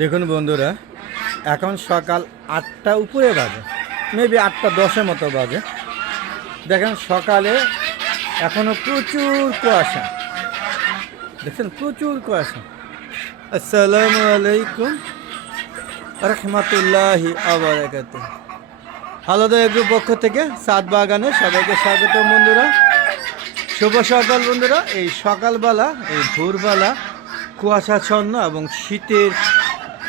দেখুন বন্ধুরা, এখন সকাল 8টা উপরে বাজে, মেবি 8টা 10-এর মতো বাজে। দেখেন সকালে এখনো প্রচুর কুয়াশা, দেখছেন প্রচুর কুয়াশা। আসসালামু আলাইকুম রহমতুল্লাহি আবারাকাতুহু। আলাদা গ্রুপ পক্ষ থেকে সাত বাগানে সবাইকে স্বাগত বন্ধুরা। শুভ সকাল বন্ধুরা। এই সকালবেলা, এই ভোরবেলা কুয়াশাচ্ছন্ন এবং শীতের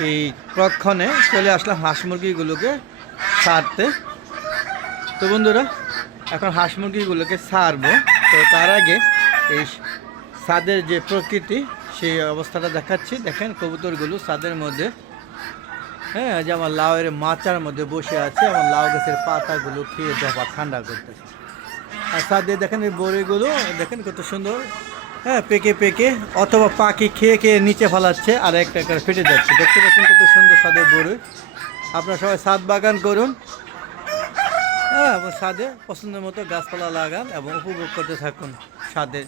এই প্রক্ষণে চলে আসলাম হাঁস মুরগিগুলোকে ছাড়তে। তো বন্ধুরা, এখন হাঁস মুরগিগুলোকে ছাড়বো। তো তার আগে এই ছাদের যে প্রকৃতি, সেই অবস্থাটা দেখাচ্ছি। দেখেন কবুতরগুলো ছাদের মধ্যে, হ্যাঁ, যে আমার লাউয়ের মাচার মধ্যে বসে আছে, আমার লাউ গাছের পাতাগুলো খেয়ে দফা ঠান্ডা করতেছে। আর ছাদে দেখেন এই বড়িগুলো দেখেন কত সুন্দর, হ্যাঁ, পেকে পেকে অথবা পাখি খেয়ে খেয়ে নিচে ফেলাচ্ছে আর একটা একটা ফেটে যাচ্ছে। দেখতে পাচ্ছেন কত সুন্দর ছাদের বড়ি। আপনারা সবাই ছাদ বাগান করুন, হ্যাঁ, এবং ছাদে পছন্দের মতো গাছপালা লাগান এবং উপভোগ করতে থাকুন ছাদের,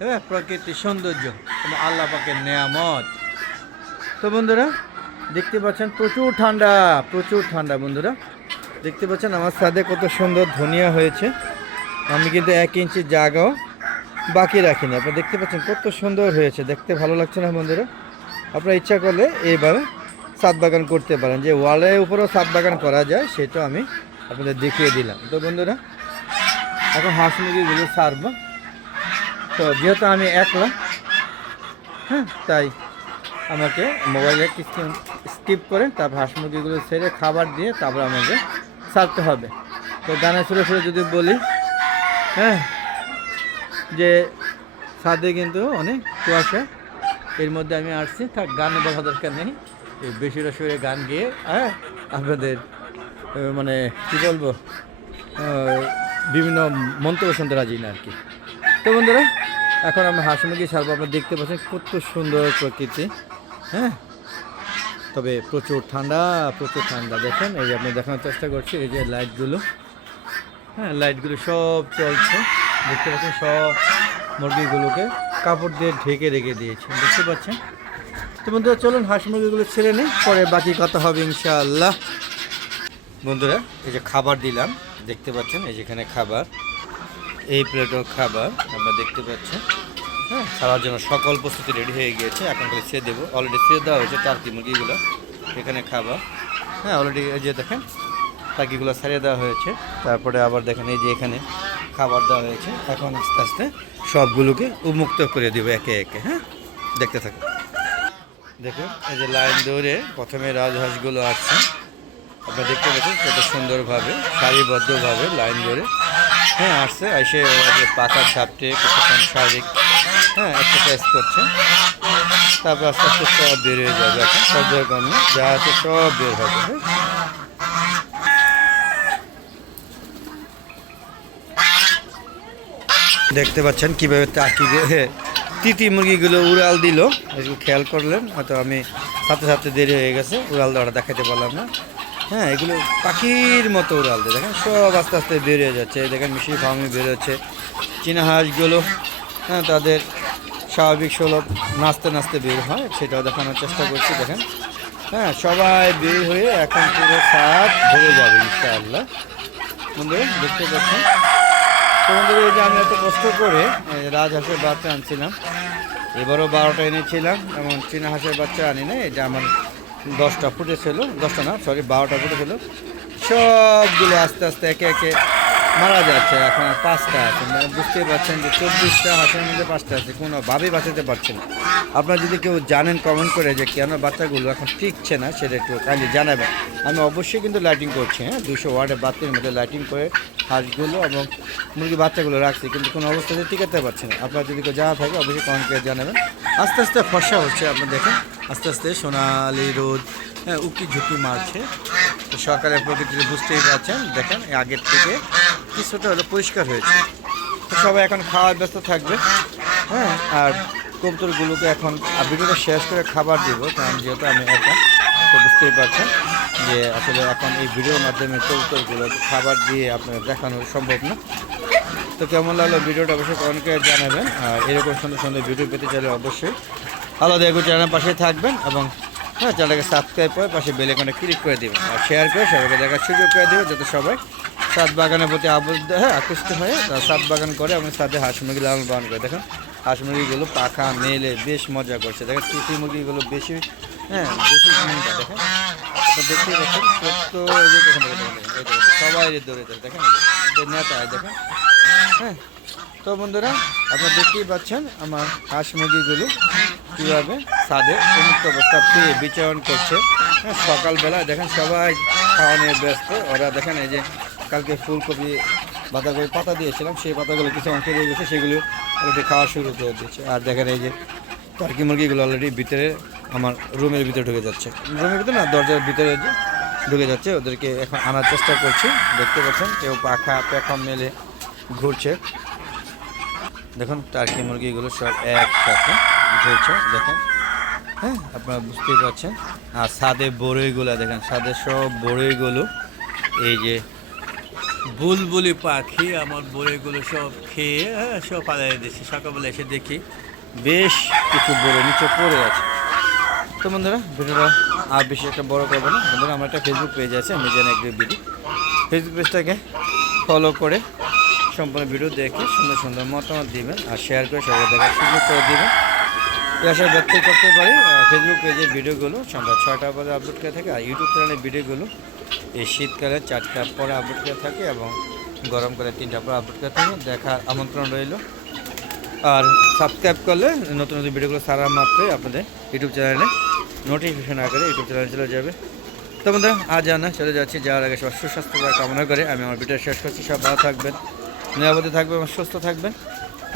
হ্যাঁ, প্রকৃতির সৌন্দর্য এবং আল্লাহ পাকের নেয়ামত। তো বন্ধুরা দেখতে পাচ্ছেন প্রচুর ঠান্ডা, প্রচুর ঠান্ডা বন্ধুরা। দেখতে পাচ্ছেন আমার ছাদে কত সুন্দর ধনিয়া হয়েছে। আমি কিন্তু 1 ইঞ্চি জায়গাও বাকি রাখিনি। আপনারা দেখতে পাচ্ছেন কত সুন্দর হয়েছে, দেখতে ভালো লাগছে না বন্ধুরা? আপনারা ইচ্ছা করলে এইভাবে ছাদ বাগান করতে পারেন, যে ওয়ালের উপরেও ছাদ বাগান করা যায়, সেটা আমি আপনাদের দেখিয়ে দিলাম। তো বন্ধুরা, এখন হাঁস মুরগিগুলো ছাড়বো। তো যেহেতু আমি একলা, হ্যাঁ, তাই আমাকে মোবাইলে কিছু স্কিপ করে তারপর হাঁস মুরগিগুলো ছেড়ে খাবার দিয়ে তারপর আমাকে ছাড়তে হবে। তো গানে সুরে সুরে যদি বলি, হ্যাঁ, যে ছাদে কিন্তু অনেক কুয়াশা, এর মধ্যে আমি আসছি, থাক গানে বলা দরকার নেই। এই বেশিরা সুরে গান গিয়ে, হ্যাঁ, আপনাদের মানে কী বলবো, বিভিন্ন মন্তব্য শুনতে রাজি না আর কি। তো বন্ধুরা, এখন আমরা হাঁস মুরগি ছাড়বো। আপনারা দেখতে পাচ্ছেন কত সুন্দর প্রকৃতি, হ্যাঁ, তবে প্রচুর ঠান্ডা, প্রচুর ঠান্ডা। দেখেন এই যে আপনি দেখানোর চেষ্টা করছি, এই যে লাইটগুলো, হ্যাঁ, লাইটগুলো সব চলছে। দেখতে পাচ্ছেন সব মুরগিগুলোকে কাপড় দিয়ে ঢেকে রেখে দিয়েছে, দেখতে পাচ্ছেন। তো বন্ধুরা চলুন হাঁস মুরগিগুলো ছেড়ে নিই, পরে বাকি কথা হবে ইনশাআল্লাহ। বন্ধুরা এই যে খাবার দিলাম, দেখতে পাচ্ছেন এই যেখানে খাবার, এই প্লেটও খাবার আপনারা দেখতে পাচ্ছেন, হ্যাঁ, ছাড়ার জন্য সকল প্রস্তুতি রেডি হয়ে গিয়েছে। এখন খালি ছেড়ে দেবো, অলরেডি ছেড়ে দেওয়া হয়েছে টার্কি মুরগিগুলো। এখানে খাবার, হ্যাঁ, অলরেডি এই যে দেখেন টার্কিগুলো ছাড়িয়ে দেওয়া হয়েছে। তারপরে আবার দেখেন এই যে এখানে খাবার দেওয়া হয়েছে। এখন আস্তে আস্তে সবগুলোকে উন্মুক্ত করে দেবো একে একে, হ্যাঁ, দেখতে থাকুন। দেখুন এই যে লাইন ধরে প্রথমে রাজহাঁসগুলো আসছে, আপনারা দেখতে পাচ্ছেন কত সুন্দরভাবে সারিবদ্ধভাবে লাইন ধরে, হ্যাঁ, আসছে। এসে ওরা যে পাতার ঝাপটে কিছুক্ষণ শারীরিক, হ্যাঁ, এক্সারসাইজ করছে। তারপর আস্তে আস্তে সব বের হয়ে যাবে। এখন পর্যায়ক্রমে যা আছে সব বের হবে, হ্যাঁ। দেখতে পাচ্ছেন কীভাবে টাকি দিয়ে তিতি মুরগিগুলো উড়াল দিল, একটু খেয়াল করলেন হয়তো। আমি সাথে সাথে দেরি হয়ে গেছে, উড়াল দেওয়াটা দেখাতে পারলাম না। হ্যাঁ, এগুলো পাখির মতো উড়াল দেয়, দেখেন সব আস্তে আস্তে বের হয়ে যাচ্ছে। দেখেন মিশি ফার্মে বের হচ্ছে চীনা হাঁসগুলো, হ্যাঁ, তাদের স্বাভাবিক সুলভ নাচতে নাচতে বের হয়, সেটাও দেখানোর চেষ্টা করছি। দেখেন, হ্যাঁ, সবাই বের হয়ে এখন পুরো ছাদ ভরে যাবে ইনশাআল্লাহ। বন্ধুরা দেখতে পাচ্ছেন। তো বন্ধুরা এই যে আমি এত কষ্ট করে রাজহাঁসের বাচ্চা আনছিলাম, এবারও 12টা এনেছিলাম, এবং চীনা হাঁসের বাচ্চা আনি না। এটা আমার 10টা ফুটেছিল, 10টা না, সরি 12টা ফুটেছিল। সবগুলো আস্তে আস্তে একে একে মারা যাচ্ছে। এখন আর 5টা আছে, মানে বুঝতেই পারছেন যে 24টা হাঁসের মধ্যে 5টা আছে, কোনোভাবেই বাঁচাতে পারছে না। আপনারা যদি কেউ জানেন কমেন্ট করে যে কেন বাচ্চাগুলো এখন টিকছে না, সেটা একটু কাইন্ডলি জানাবেন। আমি অবশ্যই কিন্তু লাইটিং করছি, হ্যাঁ, 200 ওয়াটের বাতির মধ্যে লাইটিং করে হাঁসগুলো এবং মুরগি বাচ্চাগুলো রাখছি, কিন্তু কোনো অবস্থাতে টিকাতে পারছে না। আপনারা যদি কেউ জানা থাকে অবশ্যই কমেন্ট করে জানাবেন। আস্তে আস্তে ফর্সা হচ্ছে, আপনারা দেখেন আস্তে আস্তে সোনালি রোদ, হ্যাঁ, উকি ঝুঁকি মারছে। তো সকালের প্রকৃতি বুঝতেই পারছেন, দেখেন আগের থেকে কিছুটা হলো পরিষ্কার হয়েছে। তো সবাই এখন খাওয়ার ব্যস্ত থাকবে, হ্যাঁ। আর কবুতরগুলোকে এখন ভিডিওটা শেষ করে খাবার দিব, কারণ যেহেতু আমি একা, তো বুঝতেই পারছেন যে আসলে এখন এই ভিডিওর মাধ্যমে কবুতরগুলো খাবার দিয়ে আপনার দেখানো সম্ভব না। তো কেমন লাগলো ভিডিওটা অবশ্যই কমেন্ট করে জানাবেন। আর এরকম সুন্দর সুন্দর ভিডিও পেতে চাইলে অবশ্যই আলাদা এগো চ্যানেলের পাশে থাকবেন এবং হ্যাঁ, চ্যানেলটাকে সাবস্ক্রাইব করে পাশে বেল আইকনে ক্লিক করে দেবেন আর শেয়ার করে সবাইকে দেখার সুযোগ করে দেবেন, যাতে সবাই ছাদ বাগানের প্রতি আবদ্ধ আকৃষ্ট হয়ে ছাদ বাগান করে এবং সাথে হাঁস মুরগি লালন পালন করে। দেখেন হাঁস মুরগিগুলো পাখা মেলে বেশ মজা করছে। দেখেন তিথি মুরগিগুলো বেশি বেশি ভূমিকা। দেখেন দেখতেই পাচ্ছেন সবাই দৌড়ে দেখেন নেতা দেখেন। হ্যাঁ, তো বন্ধুরা আপনারা দেখতেই পাচ্ছেন আমার হাঁস মুরগিগুলো কীভাবে ছাদে উন্মুক্ত অবস্থা পেয়ে বিচরণ করছে। হ্যাঁ, সকালবেলা দেখেন সবাই খাওয়া নিয়ে ব্যস্ত। ওরা দেখেন এই যে কালকে ফুলকপি বাঁধাকপি পাতা দিয়েছিলাম, সেই পাতাগুলো কিছু অংশ দিয়ে গেছে, সেগুলো ওদের খাওয়া শুরু করে দিচ্ছে। আর দেখেন এই যে টার্কি মুরগিগুলো অলরেডি ভিতরে আমার রুমের ভিতরে ঢুকে যাচ্ছে, রুমের ভিতরে না দরজার ভিতরে যে ঢুকে যাচ্ছে। ওদেরকে এখন আনার চেষ্টা করছি। দেখতে পাচ্ছেন কেউ পাখা মেলে ঘুরছে। দেখুন টার্কি মুরগিগুলো সব একসাথে ঘুরছে দেখেন। হ্যাঁ, আপনারা বুঝতেই পারছেন। আর ছাদে বড়ইগুলো দেখেন, ছাদে সব বড়ইগুলো এই যে বুলবুলি পাখি আমার বড়ইগুলো সব খেয়ে সব পালিয়ে দিচ্ছে। সকালবেলা এসে দেখি বেশ কিছু বড়ই নিচে পড়ে আছে। তো বন্ধুরা ভিডিওটা আর বেশি একটা বড় করবো না। বন্ধুরা আমার একটা ফেসবুক পেজ আছে, আমি জানি একটি ভিডিও ফেসবুক পেজটাকে ফলো করে সম্পূর্ণ ভিডিও দেখে সুন্দর সুন্দর মতামত দিবেন আর শেয়ার করে সবাই দেখার সুযোগ করে দেবেন। এই আশা ব্যক্ত করতে পারি। ফেসবুক পেজের ভিডিওগুলো সন্ধ্যা 6টা পরে আপলোড করে থাকে আর ইউটিউব চ্যানেলের ভিডিওগুলো এই শীতকালে 4টার পরে আপলোড করে থাকে এবং গরমকালে 3টার পরে আপলোড করে থাকে। দেখার আমন্ত্রণ রইল। আর সাবস্ক্রাইব করলে নতুন নতুন ভিডিওগুলো সারা মাত্রই আপনাদের ইউটিউব চ্যানেলে নোটিফিকেশন আকারে ইউটিউব চ্যানেলে চলে যাবে। তো বন্ধুরা আজ জানা চলে যাচ্ছি, যাওয়ার আগে সব সুস্বাস্থ্য কামনা করে আমি আমার ভিডিও শেষ করছি। সব ভালো থাকবেন, নিরাপদে থাকবেন এবং সুস্থ থাকবেন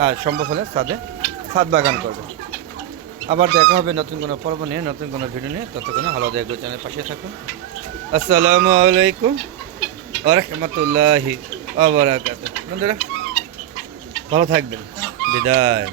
আর সম্ভব হলে ছাদ বাগান করবেন। আবার দেখা হবে নতুন কোনো পর্ব নিয়ে, নতুন কোনো ভিডিও নিয়ে। ততক্ষণে ভালো দেখবেন, চ্যানেলের পাশে থাকুন। আসসালামু আলাইকুম ওয়া রাহমাতুল্লাহি ওয়া বারাকাতুহু। বন্ধুরা ভালো থাকবেন, বিদায়।